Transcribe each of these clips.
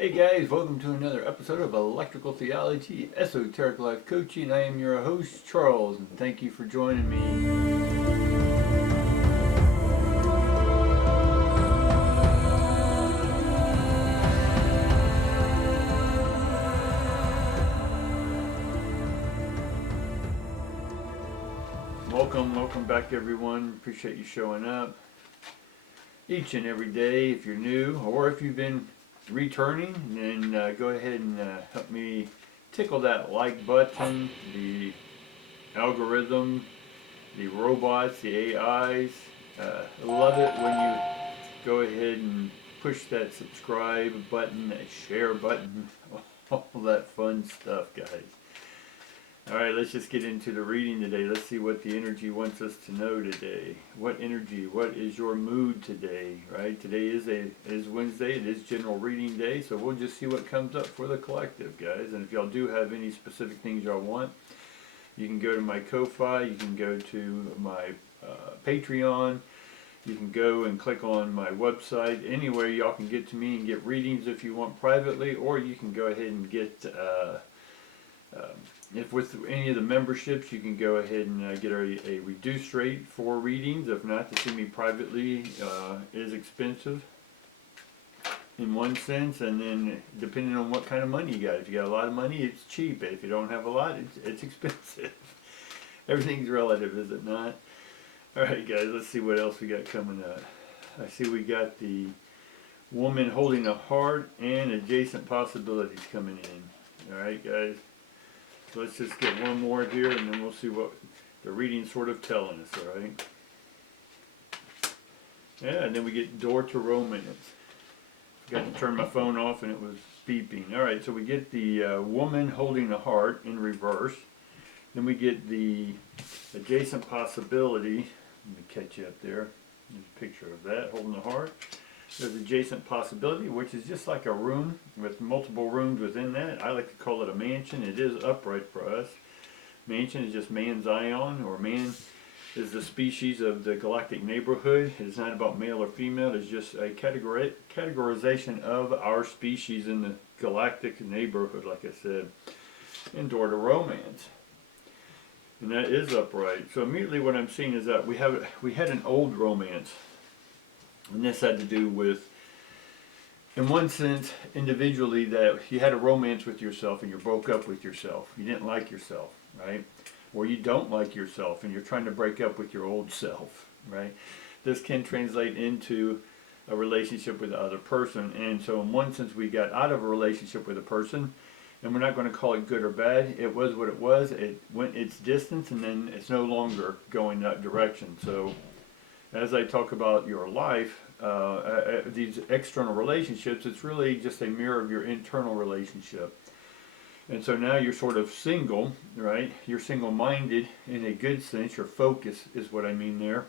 Hey guys, welcome to another episode of Electrical Theology, Esoteric Life Coaching. I am your host, Charles, and thank you for joining me. Welcome back everyone. Appreciate you showing up each and every day. If you're new or if you've been returning, then go ahead and help me tickle that like button, the algorithm, the robots, the AIs. Love it when you go ahead and push that subscribe button, that share button, all that fun stuff, guys. Alright, let's just get into the reading today. Let's see what the energy wants us to know today. What energy, what is your mood today, right? Today is Wednesday, it is general reading day, so we'll just see what comes up for the collective, guys. And if y'all do have any specific things y'all want, you can go to my Ko-Fi, you can go to my Patreon, you can go and click on my website. Anywhere y'all can get to me and get readings if you want privately, or you can go ahead and get if with any of the memberships, you can go ahead and get a reduced rate for readings. If not, to see me privately is expensive in one sense, and then depending on what kind of money you got. If you got a lot of money, it's cheap. If you don't have a lot, it's expensive. Everything's relative, is it not? Alright guys, let's see what else we got coming up. I see we got the woman holding a heart and adjacent possibilities coming in. Alright guys. So let's just get one more here and then we'll see what the reading's sort of telling us, alright? Yeah, and then we get door to romance. Forgot to turn my phone off and it was beeping. Alright, so we get the woman holding a heart in reverse. Then we get the adjacent possibility. Let me catch you up there. There's a picture of that, holding the heart. There's adjacent possibility, which is just like a room with multiple rooms within that. I like to call it a mansion. It is upright for us. Mansion is just man's ion, or man is the species of the galactic neighborhood. It's not about male or female. It's just a categorization of our species in the galactic neighborhood, like I said. And door to romance. And that is upright. So immediately what I'm seeing is that we had an old romance. And this had to do with, in one sense, individually, that you had a romance with yourself and you broke up with yourself. You didn't like yourself, right? Or you don't like yourself and you're trying to break up with your old self, right? This can translate into a relationship with the other person. And so in one sense, we got out of a relationship with a person, and we're not going to call it good or bad. It was what it was. It went its distance, and then it's no longer going that direction. So as I talk about your life, these external relationships, it's really just a mirror of your internal relationship. And so now you're sort of single, right? You're single-minded in a good sense. Your focus is what I mean there.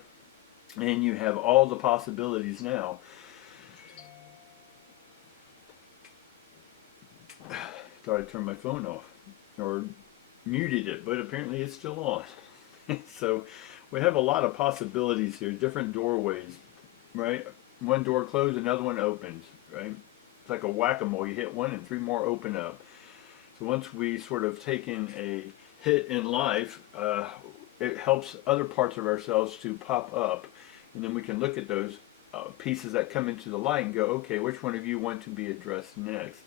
And you have all the possibilities now. Thought I turned my phone off or muted it, but apparently it's still on. So we have a lot of possibilities here, different doorways, right? One door closed, another one opens, right? It's like a whack-a-mole. You hit one and three more open up. So once we sort of take in a hit in life, it helps other parts of ourselves to pop up. And then we can look at those pieces that come into the light and go, okay, which one of you want to be addressed next?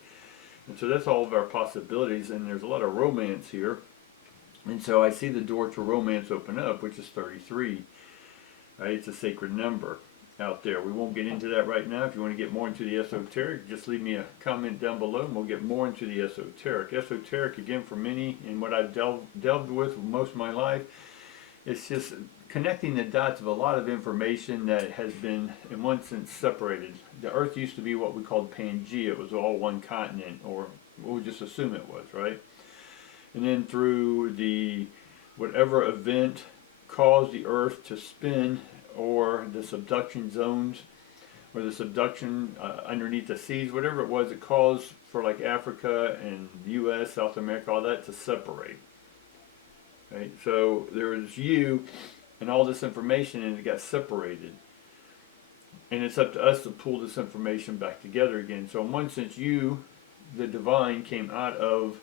And so that's all of our possibilities, and there's a lot of romance here. And so I see the door to romance open up, which is 33. Right? It's a sacred number out there. We won't get into that right now. If you want to get more into the esoteric, just leave me a comment down below and we'll get more into the esoteric. Esoteric, again, for many, and what I've delved with most of my life, it's just connecting the dots of a lot of information that has been, in one sense, separated. The Earth used to be what we called Pangea. It was all one continent, or we'll just assume it was, right? And then through the whatever event caused the Earth to spin, or the subduction zones, or the subduction underneath the seas, whatever it was, it caused for like Africa and the U.S., South America, all that to separate. Right? So there was you and all this information, and it got separated. And it's up to us to pull this information back together again. So in one sense, you the divine came out of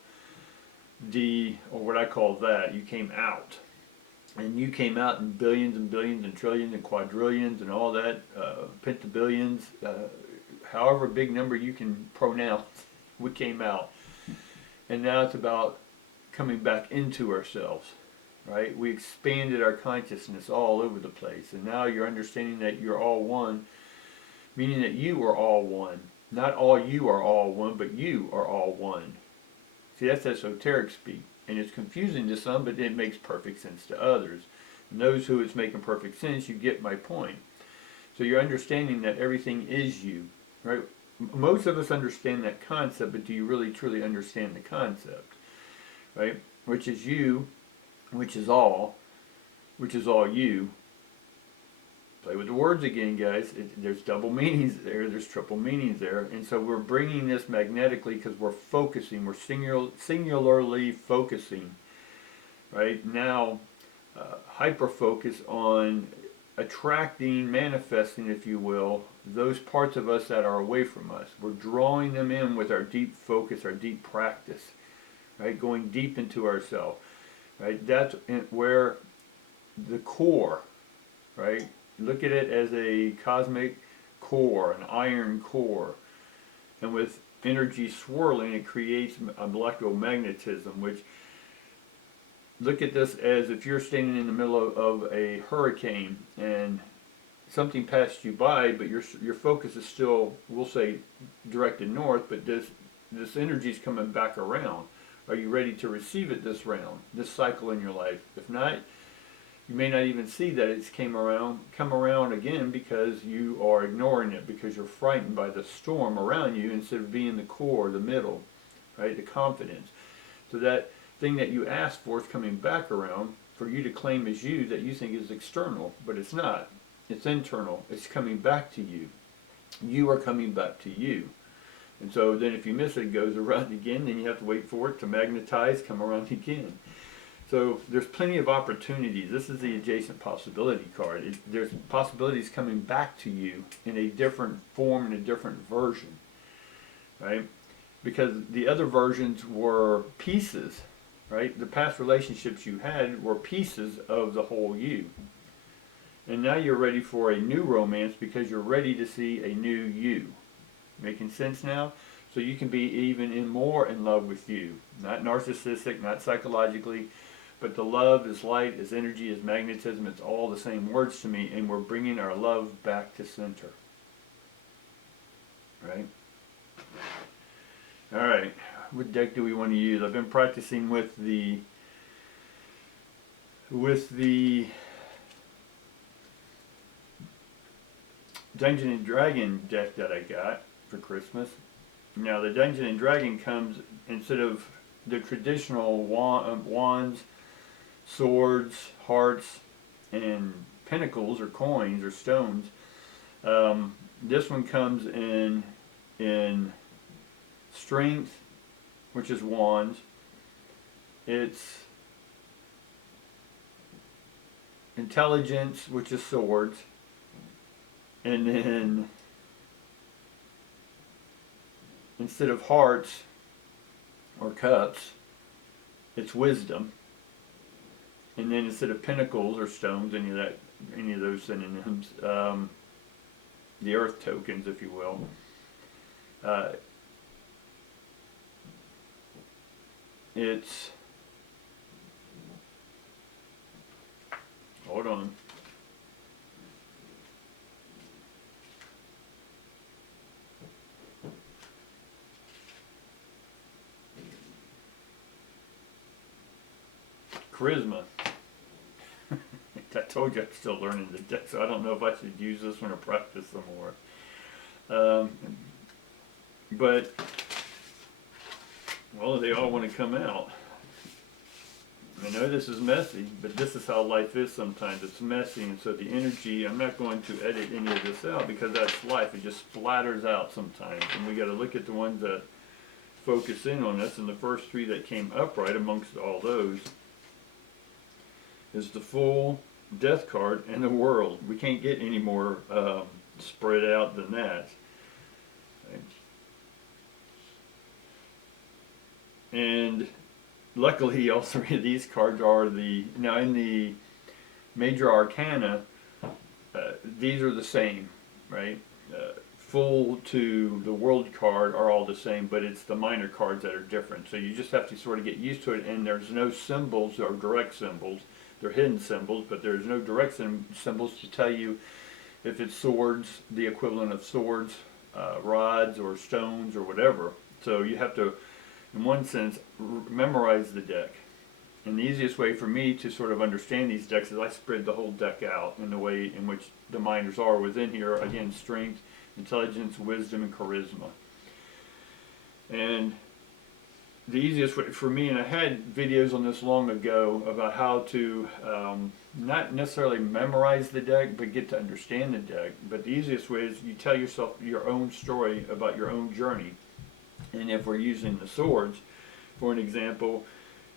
or what I call that, you came out. And you came out in billions and billions and trillions and quadrillions and all that, pentabillions, however big number you can pronounce, we came out. And now it's about coming back into ourselves, right? We expanded our consciousness all over the place. And now you're understanding that you're all one, meaning that you are all one. Not all you are all one, but you are all one. See, that's esoteric speak. And it's confusing to some, but it makes perfect sense to others. And those who it's making perfect sense, you get my point. So you're understanding that everything is you, right? Most of us understand that concept, but do you really truly understand the concept, right? Which is you, which is all you. Play with the words again, guys. There's double meanings there. There's triple meanings there. And so we're bringing this magnetically because we're focusing. We're singularly focusing. Right? Now, hyper-focus on attracting, manifesting, if you will, those parts of us that are away from us. We're drawing them in with our deep focus, our deep practice. Right? Going deep into ourselves. Right? That's where the core, right? Look at it as a cosmic core, an iron core. And with energy swirling, it creates electromagnetism, which, look at this as if you're standing in the middle of a hurricane and something passed you by, but your focus is still, we'll say, directed north, but this energy is coming back around. Are you ready to receive it this round, this cycle in your life? If not, you may not even see that it's come around again because you are ignoring it, because you're frightened by the storm around you instead of being the core, the middle, right? The confidence. So that thing that you asked for is coming back around for you to claim as you that you think is external, but it's not. It's internal. It's coming back to you. You are coming back to you. And so then if you miss it, it goes around again, then you have to wait for it to magnetize, come around again. So there's plenty of opportunities. This is the adjacent possibility card. There's possibilities coming back to you in a different form, in a different version, right? Because the other versions were pieces, right? The past relationships you had were pieces of the whole you. And now you're ready for a new romance because you're ready to see a new you. Making sense now? So you can be even more in love with you. Not narcissistic, not psychologically, but the love is light, is energy, is magnetism. It's all the same words to me, and we're bringing our love back to center. Right? All right. What deck do we want to use? I've been practicing with the Dungeon and Dragon deck that I got for Christmas. Now the Dungeon and Dragon comes, instead of the traditional wands, swords, hearts, and pinnacles or coins or stones. This one comes in strength, which is wands. It's intelligence, which is swords. And then instead of hearts or cups, it's wisdom. And then instead of pinnacles or stones, any of those synonyms, the earth tokens, if you will, it's, hold on. Charisma. I told you I'm still learning the deck, so I don't know if I should use this one or practice some more. But, well, they all want to come out. I know this is messy, but this is how life is sometimes. It's messy, and so the energy, I'm not going to edit any of this out because that's life. It just splatters out sometimes, and we got to look at the ones that focus in on us, and the first three that came upright amongst all those is the Fool, Death card, and the World. We can't get any more spread out than that. Okay. And luckily, all three of these cards are now in the major arcana. These are the same, right? Full to the world card are all the same, but it's the minor cards that are different. So you just have to sort of get used to it, and there's no symbols or direct symbols. They're hidden symbols, but there's no direct symbols to tell you if it's swords, the equivalent of swords, rods, or stones, or whatever. So you have to, in one sense, memorize the deck. And the easiest way for me to sort of understand these decks is I spread the whole deck out in the way in which the minors are within here. Again, strength, intelligence, wisdom, and charisma. And the easiest way for me, and I had videos on this long ago about how to not necessarily memorize the deck, but get to understand the deck. But the easiest way is you tell yourself your own story about your own journey. And if we're using the swords, for an example,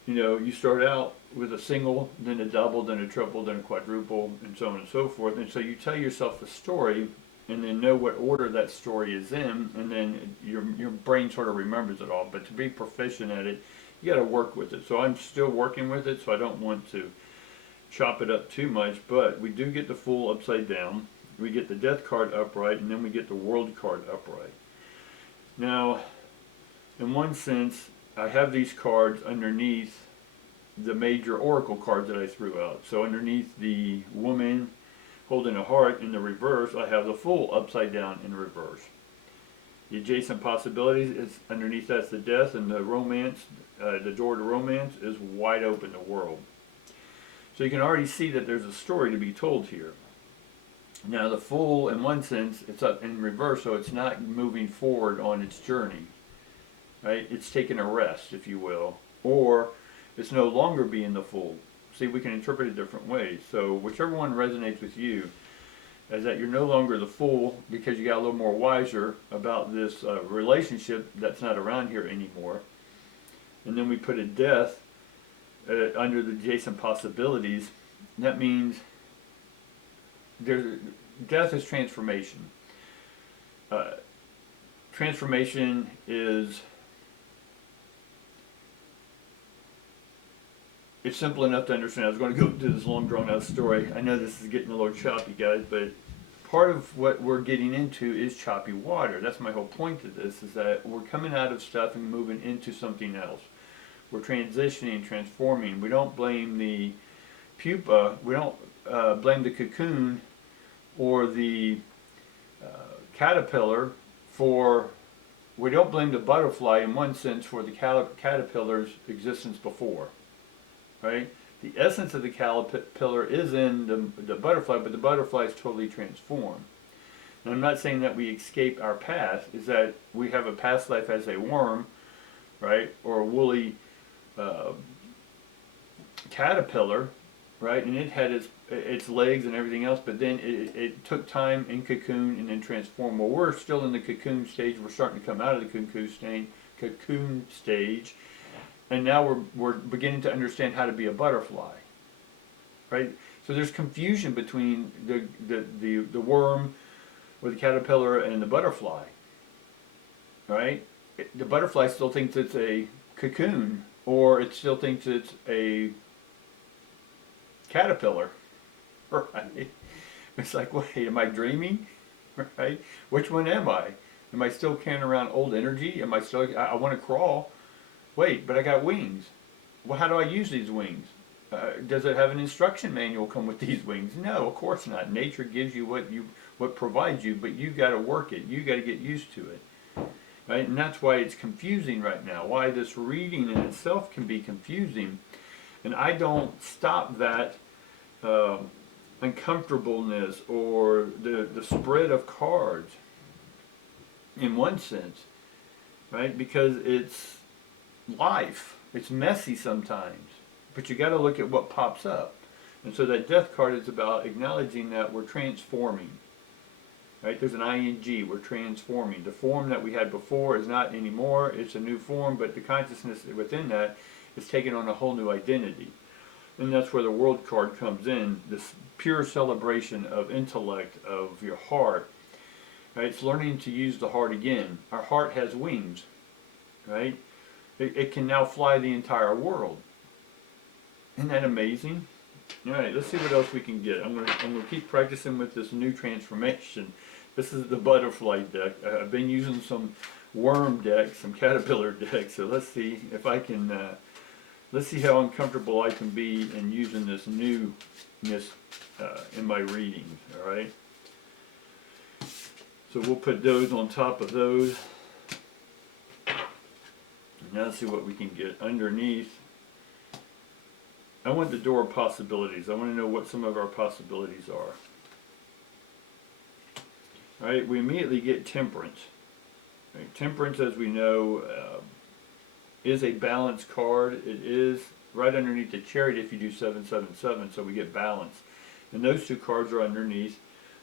you start out with a single, then a double, then a triple, then a quadruple, and so on and so forth. And so you tell yourself a story, and then know what order that story is in, and then your brain sort of remembers it all. But to be proficient at it, you got to work with it. So I'm still working with it, so I don't want to chop it up too much. But we do get the Fool upside down, we get the Death card upright, and then we get the World card upright. Now, in one sense, I have these cards underneath the major oracle cards that I threw out. So underneath the Woman holding a heart in the reverse, I have the Fool upside down in reverse. The adjacent possibilities is underneath that's the Death, and the romance, the door to romance is wide open, the world. So you can already see that there's a story to be told here. Now the Fool, in one sense, it's up in reverse, so it's not moving forward on its journey. Right? It's taking a rest, if you will, or it's no longer being the Fool. See, we can interpret it different ways. So whichever one resonates with you, is that you're no longer the Fool because you got a little more wiser about this relationship that's not around here anymore. And then we put a Death under the adjacent possibilities. That means death is transformation. Transformation is, it's simple enough to understand. I was going to go through this long drawn out story. I know this is getting a little choppy, guys, but part of what we're getting into is choppy water. That's my whole point to this, is that we're coming out of stuff and moving into something else. We're transitioning, transforming. We don't blame the pupa, we don't blame the cocoon or the caterpillar for, we don't blame the butterfly in one sense for the caterpillar's existence before. Right? The essence of the caterpillar is in the butterfly, but the butterfly is totally transformed. And I'm not saying that we escape our past, is that we have a past life as a worm, right? Or a woolly caterpillar, right? And it had its legs and everything else, but then it took time in cocoon and then transformed. Well, we're still in the cocoon stage. We're starting to come out of the cocoon stage. And now we're beginning to understand how to be a butterfly, right? So there's confusion between the worm or the caterpillar and the butterfly, right? The butterfly still thinks it's a cocoon, or it still thinks it's a caterpillar, right? It's like, wait, am I dreaming, right? Which one am I? Am I still carrying around old energy? Am I still, I want to crawl. Wait, but I got wings. Well, how do I use these wings? Does it have an instruction manual come with these wings? No, of course not. Nature gives you what provides you, but you got to work it. You got to get used to it, right? And that's why it's confusing right now. Why this reading in itself can be confusing, and I don't stop that uncomfortableness or the spread of cards in one sense, right? Because it's life. It's messy sometimes, but you got to look at what pops up. And so that Death card is about acknowledging that we're transforming, right? There's an ing, we're transforming. The form that we had before is not anymore, it's a new form, but the consciousness within that is taking on a whole new identity. And that's where the World card comes in, this pure celebration of intellect, of your heart, right? It's learning to use the heart again. Our heart has wings, right? it can now fly the entire world. Isn't that amazing? All right, let's see what else we can get. I'm gonna keep practicing with this new transformation. This is the butterfly deck. I've been using some worm decks, some caterpillar decks. So let's see if I can. Let's see how uncomfortable I can be in using this newness in my readings. All right. So we'll put those on top of those. And now let's see what we can get underneath. I want the door of possibilities. I want to know what some of our possibilities are. All right, we immediately get temperance. Right, temperance, as we know, is a balance card. It is right underneath the chariot if you do 777, so we get balance. And those two cards are underneath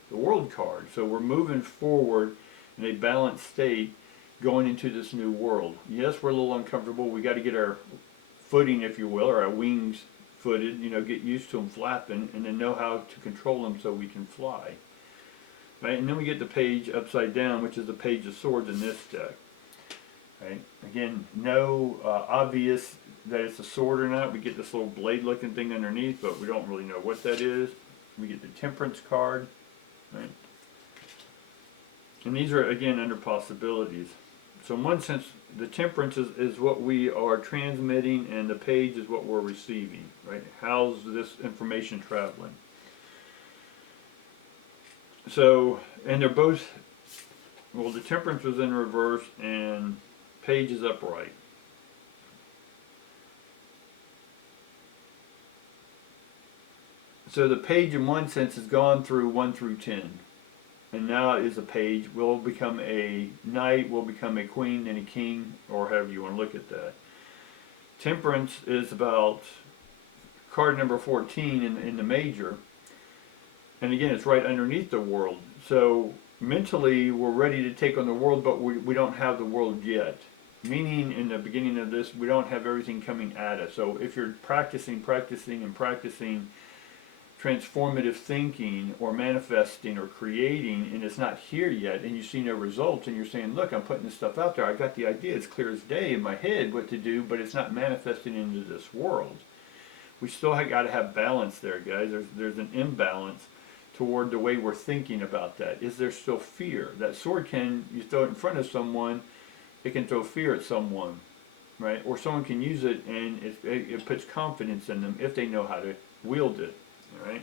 the world card. So we're moving forward in a balanced state going into this new world. Yes, we're a little uncomfortable. We got to get our footing, if you will, or our wings footed, get used to them flapping, and then know how to control them so we can fly. Right? And then we get the page upside down, which is the page of swords in this deck. Right? Again, no obvious that it's a sword or not. We get this little blade looking thing underneath, but we don't really know what that is. We get the temperance card. Right? And these are, again, under possibilities. So in one sense, the temperance is what we are transmitting, and the page is what we're receiving. Right? How's this information traveling? So, and they're both, well, the temperance was in reverse and page is upright. So the page in one sense has gone through 1 through 10. And now it is a page. Will become a knight, will become a queen and a king, or however you want to look at that. Temperance is about card number 14 in the major. And again, it's right underneath the world. So mentally, we're ready to take on the world, but we don't have the world yet. Meaning, in the beginning of this, we don't have everything coming at us. So if you're practicing transformative thinking or manifesting or creating, and it's not here yet, and you see no results, and you're saying, look, I'm putting this stuff out there, I got the idea, it's clear as day in my head what to do, but it's not manifesting into this world. We still got to have balance there, guys. There's an imbalance toward the way we're thinking about that. Is there still fear? That sword you throw it in front of someone, it can throw fear at someone, right? Or someone can use it and it puts confidence in them if they know how to wield it. All right.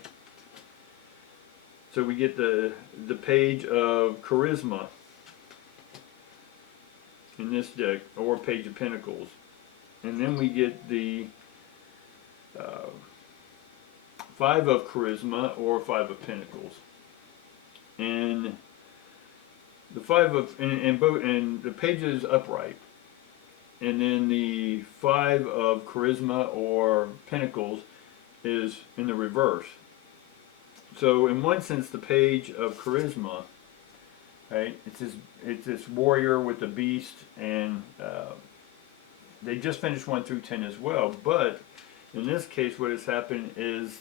So we get the page of charisma in this deck, or page of pentacles, and then we get the 5 of charisma or 5 of pentacles, and the 5 of and the page is upright, and then the 5 of charisma or pentacles is in the reverse. So in one sense, the page of charisma, right? It's this warrior with the beast, and they just finished 1 through 10 as well. But in this case, what has happened is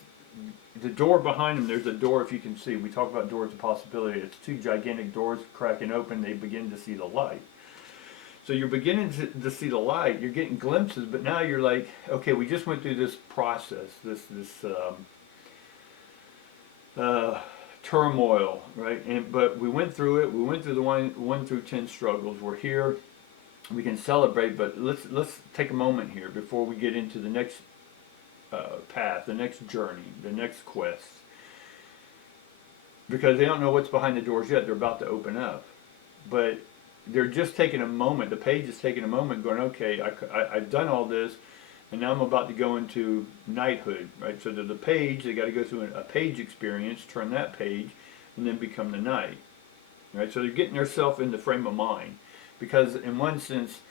the door behind them. There's a door, if you can see. We talk about doors of possibility. It's 2 gigantic doors cracking open. They begin to see the light. So you're beginning to see the light. You're getting glimpses, but now you're like, okay, we just went through this process, this turmoil, right? But we went through it. We went through the 1 through 10 struggles. We're here. We can celebrate, but let's take a moment here before we get into the next path, the next journey, the next quest, because they don't know what's behind the doors yet. They're about to open up, but they're just taking a moment. The page is taking a moment, going, okay, I've done all this, and now I'm about to go into knighthood, right? So to the page, they got to go through a page experience, turn that page, and then become the knight, right? So they're getting themselves in the frame of mind, because in one sense,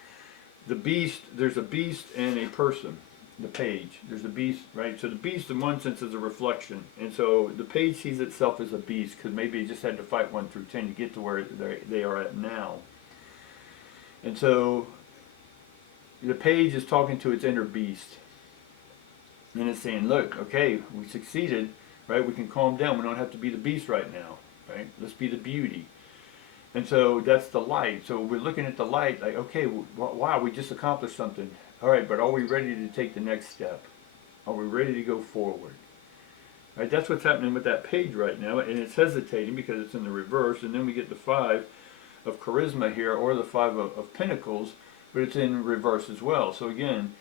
the beast, there's a beast and a person. The page, there's a beast, right? So the beast in one sense is a reflection, and so the page sees itself as a beast because maybe it just had to fight 1 through 10 to get to where they are at now. And so the page is talking to its inner beast, and it's saying, look, okay, we succeeded, right? We can calm down. We don't have to be the beast right now, right? Let's be the beauty. And so that's the light. So we're looking at the light like, okay, wow, we just accomplished something. All right, but are we ready to take the next step? Are we ready to go forward? Right, that's what's happening with that page right now, and it's hesitating because it's in the reverse, and then we get the 5 of charisma here, or the 5 of pentacles, but it's in reverse as well. So again,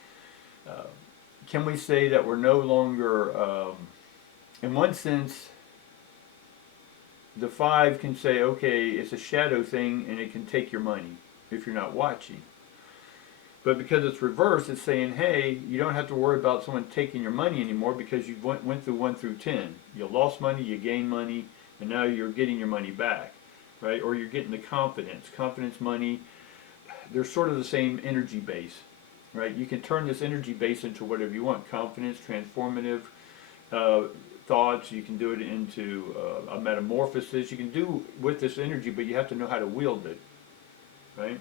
can we say that we're no longer, in one sense, the 5 can say, okay, it's a shadow thing, and it can take your money if you're not watching. But because it's reversed, it's saying, hey, you don't have to worry about someone taking your money anymore because you went through 1 through 10. You lost money, you gained money, and now you're getting your money back, right? Or you're getting the confidence. Confidence, money, they're sort of the same energy base, right? You can turn this energy base into whatever you want. Confidence, transformative thoughts. You can do it into a metamorphosis. You can do with this energy, but you have to know how to wield it, right?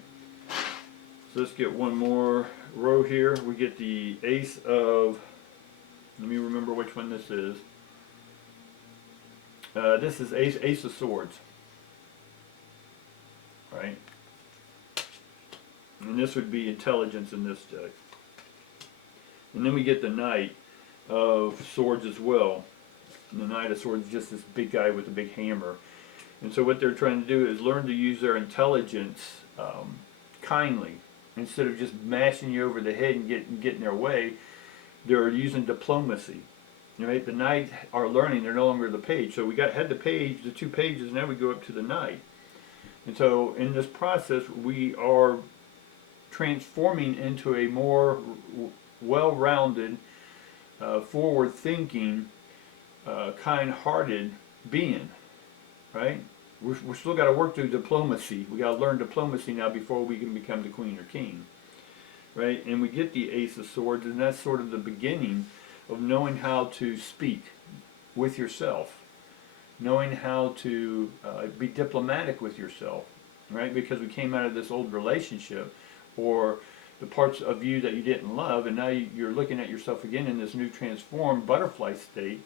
So let's get one more row here. We get the Ace of, let me remember which one this is. This is Ace of Swords, right? And this would be intelligence in this deck. And then we get the Knight of Swords as well. And the Knight of Swords is just this big guy with a big hammer. And so what they're trying to do is learn to use their intelligence kindly. Instead of just mashing you over the head and getting their way, they're using diplomacy. Right? The Knight are learning, they're no longer the page. So we had the page, the 2 pages, now we go up to the Knight. And so in this process, we are transforming into a more well-rounded, forward-thinking, kind-hearted being. Right? We're still got to work through diplomacy. We got to learn diplomacy now before we can become the queen or king, right? And we get the Ace of Swords, and that's sort of the beginning of knowing how to speak with yourself, knowing how to be diplomatic with yourself, right? Because we came out of this old relationship, or the parts of you that you didn't love, and now you're looking at yourself again in this new transformed butterfly state,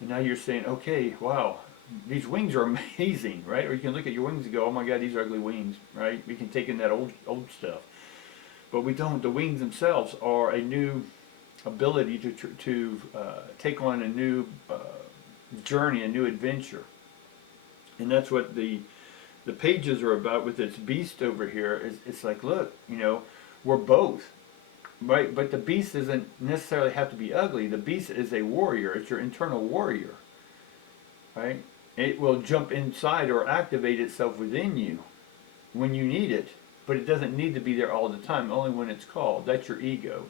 and now you're saying, okay, wow, these wings are amazing, right? Or you can look at your wings and go, oh my God, these are ugly wings, right? We can take in that old stuff. But we don't. The wings themselves are a new ability to take on a new journey, a new adventure. And that's what the pages are about with this beast over here. It's like, look, you know, we're both, right? But the beast doesn't necessarily have to be ugly. The beast is a warrior. It's your internal warrior, right? It will jump inside or activate itself within you when you need it, but it doesn't need to be there all the time, only when it's called. That's your ego,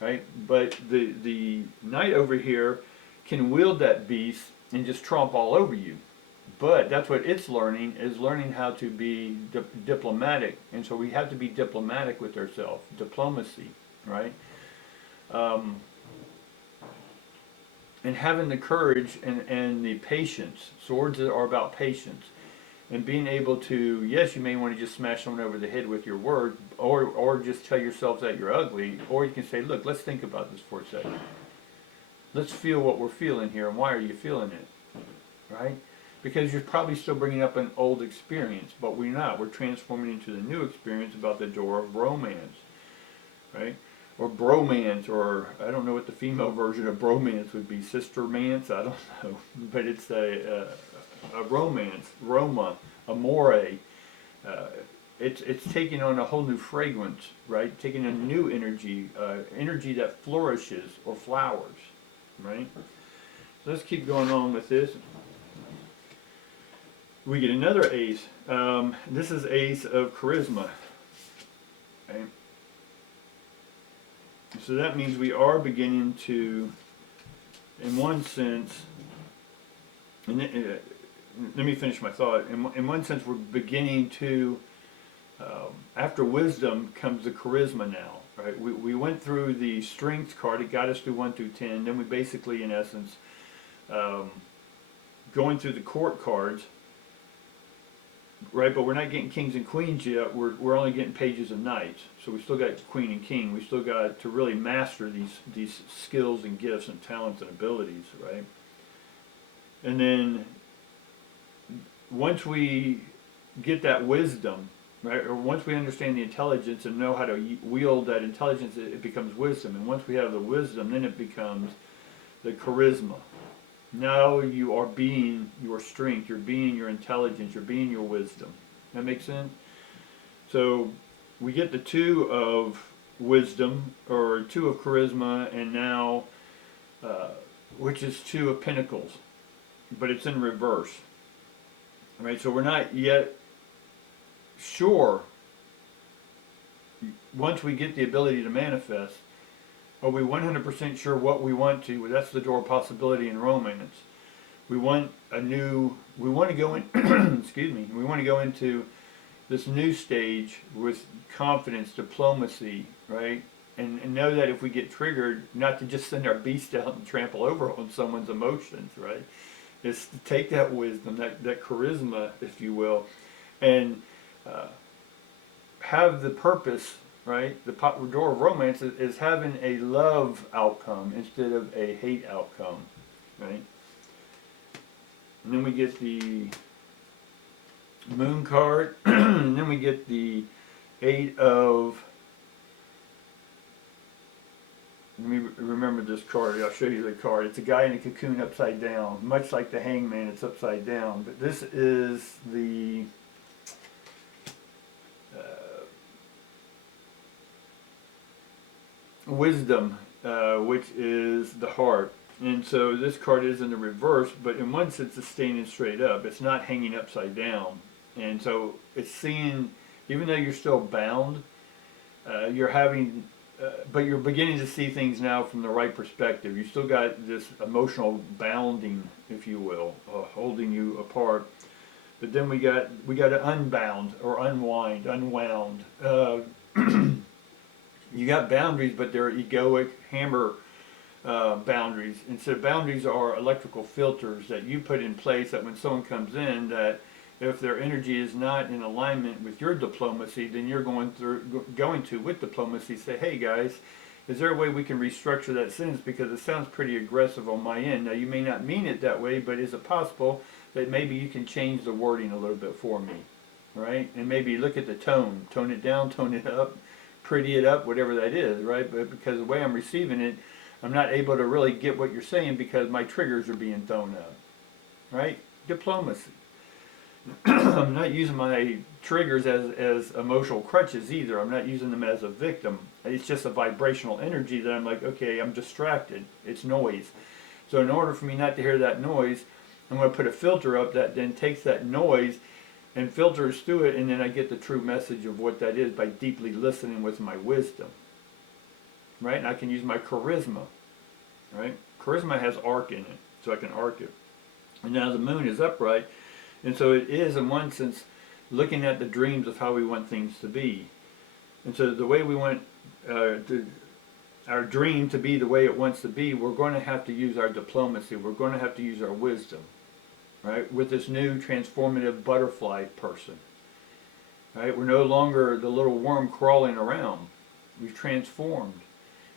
right? But the Knight over here can wield that beast and just tromp all over you. But that's what it's learning, is learning how to be diplomatic. And so we have to be diplomatic with ourselves. Diplomacy, right? And having the courage and the patience. Swords are about patience. And being able to, yes, you may want to just smash someone over the head with your word, or just tell yourself that you're ugly, or you can say, look, let's think about this for a second. Let's feel what we're feeling here, and why are you feeling it, right? Because you're probably still bringing up an old experience, but we're not. We're transforming into the new experience about the door of romance, right? Or bromance, or I don't know what the female version of bromance would be, sistermance, I don't know. But it's a romance, Roma, amore. It's taking on a whole new fragrance, right? Taking a new energy, energy that flourishes or flowers, right? So let's keep going on with this. We get another ace. This is Ace of Charisma. Okay. So that means we are beginning to, in one sense, and let me finish my thought. In one sense, we're beginning to, after wisdom comes the charisma now, right? We went through the strength card. It got us through 1 through 10. Then we basically, in essence, going through the court cards, right? But we're not getting kings and queens yet. We're only getting pages of knights. So we still got queen and king. We still got to really master these skills and gifts and talents and abilities, right? And then once we get that wisdom, right? Or once we understand the intelligence and know how to wield that intelligence, it becomes wisdom. And once we have the wisdom, then it becomes the charisma. Now you are being your strength, you're being your intelligence, you're being your wisdom. That makes sense? So we get the 2 of wisdom, or 2 of charisma, and now, which is 2 of pentacles, but it's in reverse. Right, so we're not yet sure, once we get the ability to manifest, are we 100% sure what we want to? Well, that's the door of possibility and romance. We want we want to go in, excuse me, we want to go into this new stage with confidence, diplomacy, right? And know that if we get triggered, not to just send our beast out and trample over on someone's emotions, right? It's to take that wisdom, that charisma, if you will, and have the purpose, right? The door of romance is having a love outcome instead of a hate outcome, right? And then we get the Moon card, and then we get the 8 of, let me remember this card, I'll show you the card. It's a guy in a cocoon upside down, much like the Hangman, it's upside down. But this is the wisdom, which is the heart. And so this card is in the reverse, but in one sense it's standing straight up. It's not hanging upside down. And so it's seeing, even though you're still bound, you're having, but you're beginning to see things now from the right perspective. You still got this emotional bounding, if you will, holding you apart. But then we got to unbound or unwound. You got boundaries, but they're egoic hammer boundaries. And so boundaries are electrical filters that you put in place that when someone comes in, that if their energy is not in alignment with your diplomacy, then you're going to, with diplomacy, say, hey guys, is there a way we can restructure that sentence because it sounds pretty aggressive on my end. Now you may not mean it that way, but is it possible that maybe you can change the wording a little bit for me, right? And maybe look at the tone it down, tone it up, pretty it up, whatever that is, right? But because the way I'm receiving it, I'm not able to really get what you're saying because my triggers are being thrown up, right? Diplomacy. I'm not using my triggers as emotional crutches either. I'm not using them as a victim. It's just a vibrational energy that I'm like, okay, I'm distracted. It's noise. So in order for me not to hear that noise, I'm going to put a filter up that then takes that noise and filters through it, and then I get the true message of what that is by deeply listening with my wisdom. Right? And I can use my charisma. Right? Charisma has arc in it, so I can arc it. And now the moon is upright, and so it is, in one sense, looking at the dreams of how we want things to be. And so the way we want our dream to be the way it wants to be, we're going to have to use our diplomacy. We're going to have to use our wisdom, right? With this new transformative butterfly person, right? We're no longer the little worm crawling around. We've transformed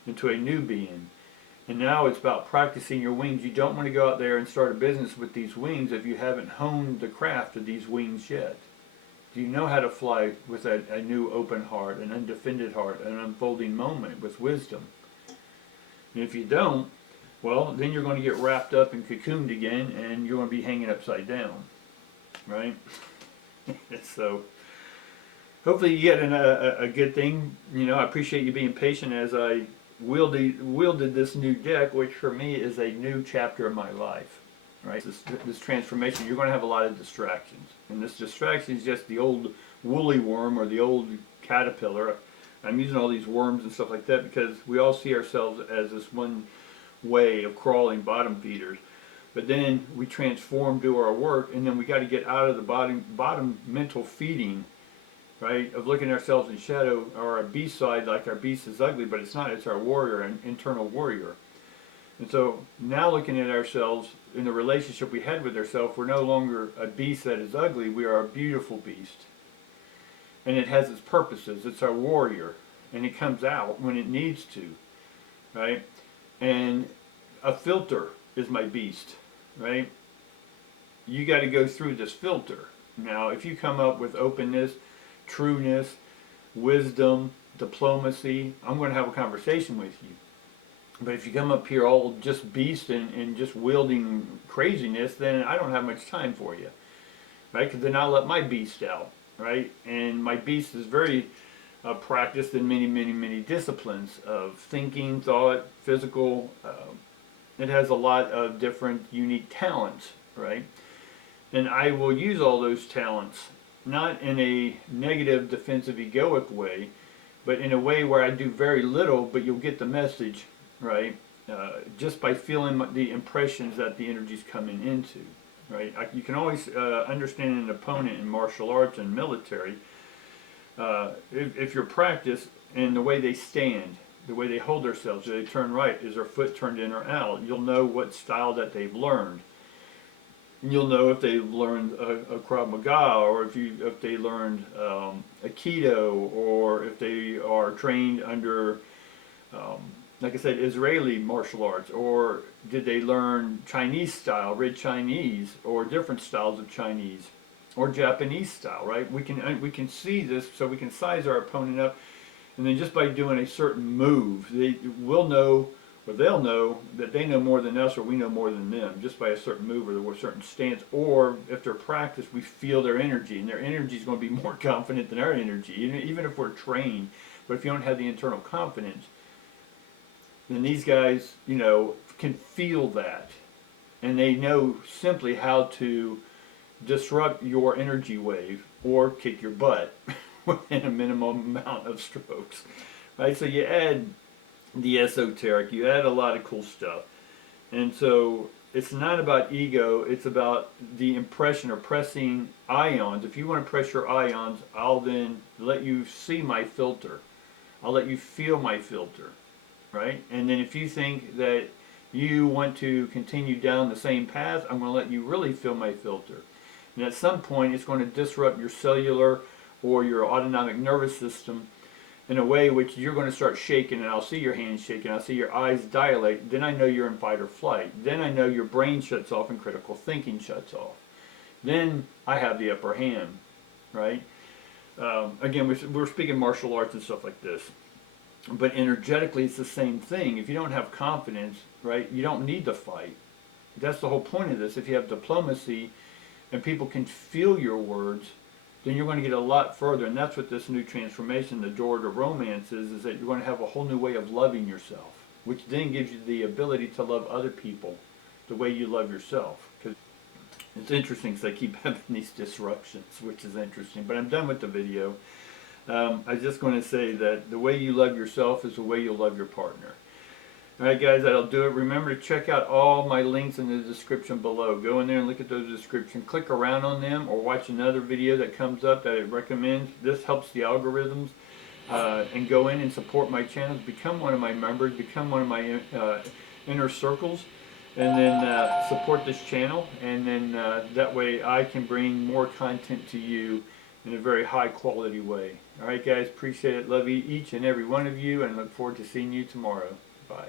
into a new being. And now it's about practicing your wings. You don't want to go out there and start a business with these wings if you haven't honed the craft of these wings yet. Do you know how to fly with a new open heart, an undefended heart, an unfolding moment with wisdom? And if you don't, well, then you're going to get wrapped up and cocooned again, and you're going to be hanging upside down, right? So hopefully you get a good thing. You know, I appreciate you being patient as I wielded this new deck, which for me is a new chapter of my life, right? This transformation, you're going to have a lot of distractions. And this distraction is just the old woolly worm or the old caterpillar. I'm using all these worms and stuff like that because we all see ourselves as this one way of crawling bottom feeders. But then we transform, do our work, and then we got to get out of the bottom mental feeding, right, of looking at ourselves in shadow, or our beast side, like our beast is ugly, but it's not. It's our warrior, an internal warrior. And so now looking at ourselves in the relationship we had with ourselves, we're no longer a beast that is ugly. We are a beautiful beast. And it has its purposes. It's our warrior. And it comes out when it needs to, right? And a filter is my beast, right? You got to go through this filter. Now, if you come up with openness, trueness, wisdom, diplomacy, I'm going to have a conversation with you. But if you come up here all just beast and just wielding craziness, then I don't have much time for you, right? Because then I'll let my beast out, right? And my beast is very practiced in many disciplines of thinking, thought, physical. It has a lot of different unique talents, right? And I will use all those talents, not in a negative, defensive, egoic way, but in a way where I do very little, but you'll get the message, right? Just by feeling the impressions that the energy's coming into, right? You can always understand an opponent in martial arts and military if you're practiced in the way they stand, the way they hold themselves. Do they turn right? Is their foot turned in or out? You'll know what style that they've learned. You'll know if they've learned a Krav Maga, or if they learned Aikido, or if they are trained under, like I said, Israeli martial arts, or did they learn Chinese style, red Chinese, or different styles of Chinese, or Japanese style, right? We can see this, so we can size our opponent up, and then just by doing a certain move, we'll know, or they'll know that they know more than us, or we know more than them, just by a certain move or a certain stance. Or if they're practiced, we feel their energy, and their energy is going to be more confident than our energy, even if we're trained. But if you don't have the internal confidence, then these guys, can feel that, and they know simply how to disrupt your energy wave or kick your butt within a minimum amount of strokes, right? So you add the esoteric, you add a lot of cool stuff. And so it's not about ego, it's about the impression or pressing ions. If you want to press your ions, I'll then let you see my filter. I'll let you feel my filter, right? And then if you think that you want to continue down the same path, I'm going to let you really feel my filter. And at some point, it's going to disrupt your cellular or your autonomic nervous system in a way which you're going to start shaking, and I'll see your hands shaking, I'll see your eyes dilate. Then I know you're in fight or flight. Then I know your brain shuts off and critical thinking shuts off. Then I have the upper hand, right? Again, we're speaking martial arts and stuff like this. But energetically, it's the same thing. If you don't have confidence, right, you don't need to fight. That's the whole point of this. If you have diplomacy and people can feel your words, then you're going to get a lot further. And that's what this new transformation, the door to romance, is that you're going to have a whole new way of loving yourself, which then gives you the ability to love other people the way you love yourself. Because it's interesting because I keep having these disruptions, which is interesting. But I'm done with the video. I was just going to say that the way you love yourself is the way you'll love your partner. Alright guys, that'll do it. Remember to check out all my links in the description below. Go in there and look at those descriptions. Click around on them or watch another video that comes up that it recommends. This helps the algorithms. And go in and support my channels. Become one of my members. Become one of my inner circles. And then support this channel. And then that way I can bring more content to you in a very high quality way. Alright guys, appreciate it. Love each and every one of you, and look forward to seeing you tomorrow. Bye.